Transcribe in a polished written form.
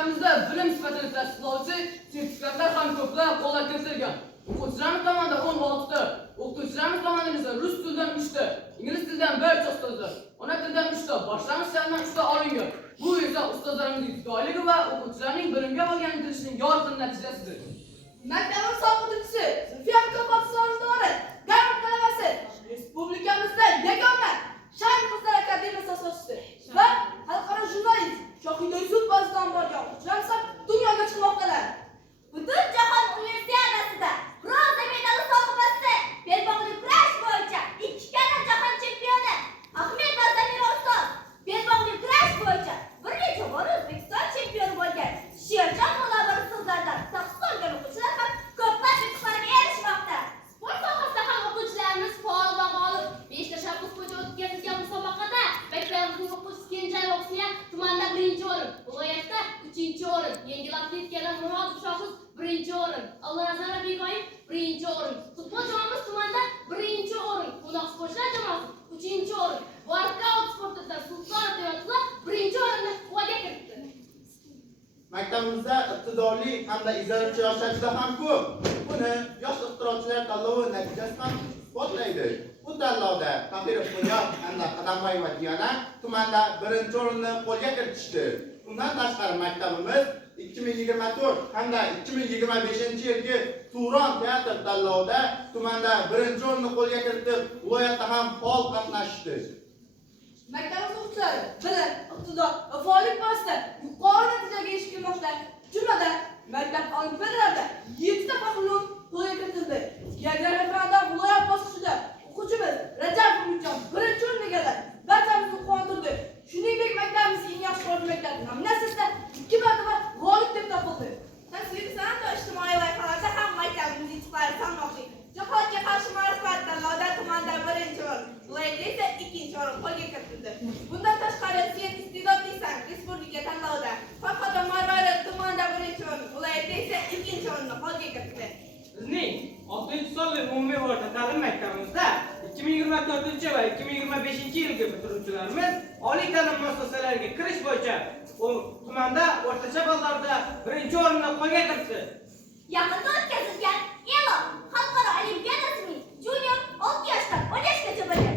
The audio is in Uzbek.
Respublikamizda bilim sifatini tasdiqlovchi sertifikatlar ham ko'plab qo'lga kiritilgan. O'quvchilarimiz tomonidan 16 ta, o'qituvchilarimiz tomonidan esa rus tilidan 3 ta, ingliz tilidan barcha ustozlar, ona tilidan 3 ta, boshlang'ich ta'limdan 3 ta olingan. Bu esa ustozlarimizning fidoyiligi va o'quvchilarning bilimga bo'lgan intilishining yorqin natijasidir. Maktabimiz o'qituvchisi Zulfiya Mukofotxonidori Garvard talabasi respublikamizda yagona Shan qizlar akademiyasi asoschisi va xalqaro jurnalist Shohida Yusufovdan bo'lgan o'quvchilar dunyoga chiqmoqdalar. Butun jahon universiadasida bronza medali sohibasi, belbog'li kurash bo'yicha 2 karra jahon chempioni Ahmed Nazarov ustoz, belbog'li kurash bo'yicha bir necha bor O'zbekiston chempioni bo'lgan Sherjon Mulabir ustozlardan tahsil olgan o'quvchilar ham ko'plab yutuqlarga erishmoqda. Sport sohasida ham o'quvchilarimiz faol va g'olib. 5 tashabbus bo'yicha o'tkazilgan musobaqada maktabimizning o'quvchisi Kenjay Voxniya tumanda 1-o'rin, viloyatda 3-o'rin, yengil atletikadan Murodov Shohuz 1-o'rin, Allanazarov Begoyev 1-o'rin, futbol jamoamiz tumanda 1-o'rin, Qo'noq sportchilar jamoasi 3-o'rin, workout sportida Sultonov Devletulloh 1-o'rinni qo'lga kiritdi. Maktabimizda iqtidorli hamda izlanuvchi yoshlar juda ham ko'p. Buni yosh ixtirochilar tanlovi natijasi ham isbotlaydi. Bu tanlovda Tahirov Bunyod hamda Qadamboyev va Diyana tumanda 1-o'rinni qo'lga kiritishdi. Undan tashqari maktabimiz 2024 hamda 2025-yilgi Turon teatr tanlovida tumanda 1-o'rinni qo'lga kiritib, viloyatda ham faol qatnashdi. Maktabimiz o'quvchilari bilim, iqtidor va faollik borasida yuqori natijaga erishmoqda. Jumladan, maktab olimpiadalarida 7 ta pahlavon qo'lga kiritildi. Geografiya fanidan viloyat bosqichida o'quvchimiz Rajab Umidjon 1-o'rinni egalladi. Barchamizni quvontirdi. Shuningdek, maktabimizning eng yaxshi xorijiy maktab nominatsiyasida 2 marotaba g'olib deb topildi. Tasviriy san'at va ijtimoiy loyihalarda ham maktabimiz yutuqlari salmoqli. Jihodga qarshi ma'rifat tanlovida tumanda 1-o'rin, viloyatda esa 2-o'rin qo'lga kiritildi. Bundan tashqari, sen iste'dodlisan respublika tanlovida Farhod Marvarid tumanda 1-o'rin, viloyatda esa 2-o'rinni qo'lga kiritdi. Bizning 6-sonli umumiy o'rta ta'lim maktabimizda 2024 va 2025-yilgi bitiruvchilarimiz oliy ta'lim muassasalariga kirish bo'yicha tumanda o'rtacha ballarda 1-o'rinni qo'lga kiritdi. Yaqinda o'tkazilgan E'lon xalqaro olimpiadasining junior 6 yoshdan 10 yoshgacha bo'lgan